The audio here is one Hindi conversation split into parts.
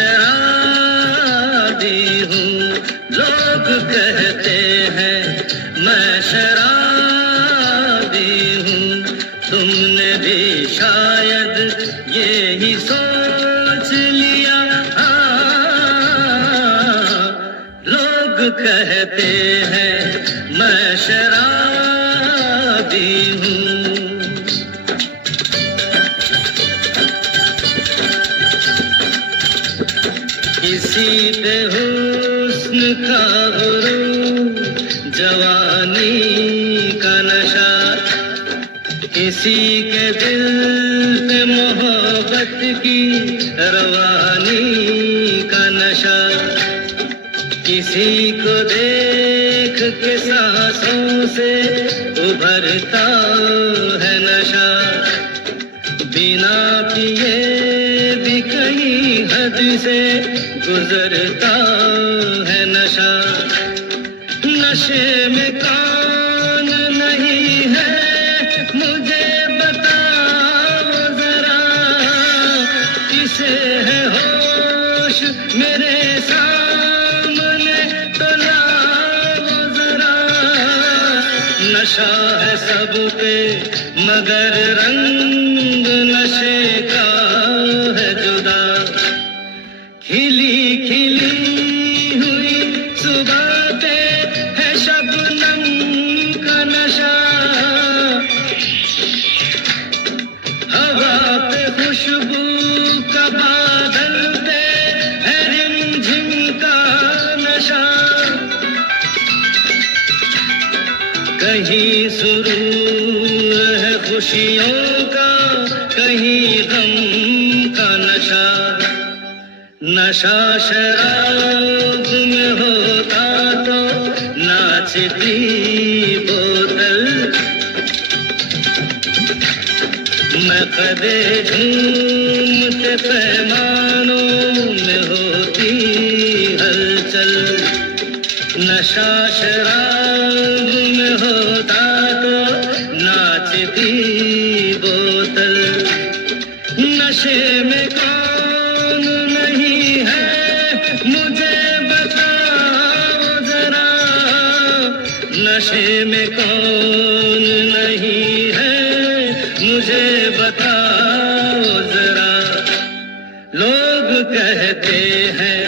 शराबी हूँ, लोग कहते हैं मैं शराबी हूँ। तुमने भी शायद यही सोच लिया, लोग कहते हैं मैं शराबी हूँ। किसी पे हुस्न का गुरूर, जवानी का नशा, किसी के दिल पे मोहब्बत की रवानी का नशा, किसी को देख के सांसों से उभरता है नशा, बिना पिए भी कहीं हद से गुजरता है नशा। नशे में कौन नहीं है मुझे बताओ जरा, किसे है होश मेरे सामने तो लाओ जरा। नशा है सब पे मगर रंग नशे का है जुदा, खिली खिली हुई सुबह पे है शबनम का नशा, हवा पे खुशबू का बादल पे है रिमझिम का नशा, कहीं सुरूर है खुशियों का, कहीं गम का नशा। नशा शराब में होता तो नाचती बोतल, नकदे झूमते पैमानों में होती हलचल। नशा शराब में होता तो नाचती बोतल, नशे में कौन नहीं है मुझे बताओ जरा, नशे में कौन नहीं है मुझे बताओ जरा। लोग कहते हैं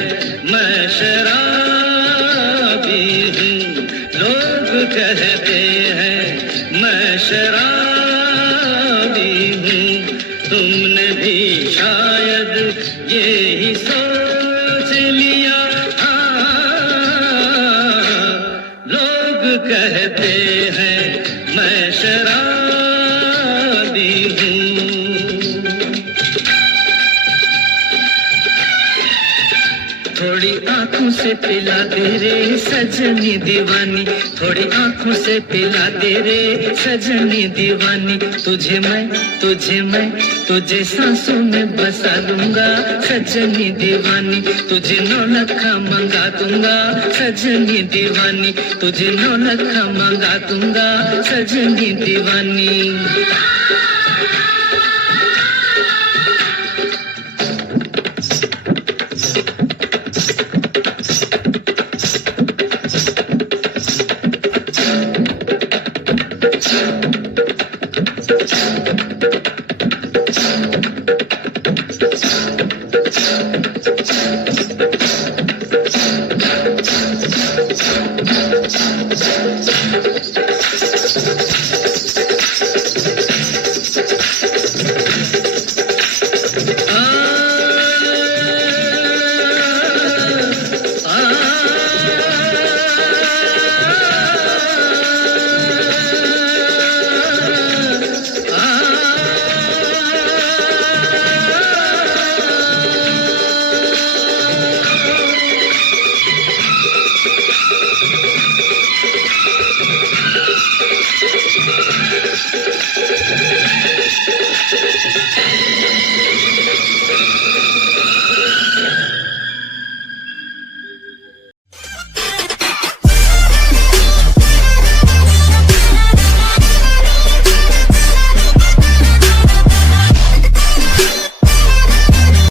मैं शराबी हूँ, लोग कहते हैं मैं शराबी हूँ। तुमने भी शायद यही सोच लिया, लोग कहते हैं मैं शराबी हूँ। थोड़ी आंखों से पिला दे रे सजनी दीवानी, थोड़ी आंखों से पिला दे रे सजनी दीवानी। तुझे मैं तुझे सांसों में बसा लूंगा सजनी दीवानी, तुझे 9 लखा मंगा दूंगा सजनी दीवानी, तुझे 9 लखा मंगा दूंगा सजनी दीवानी।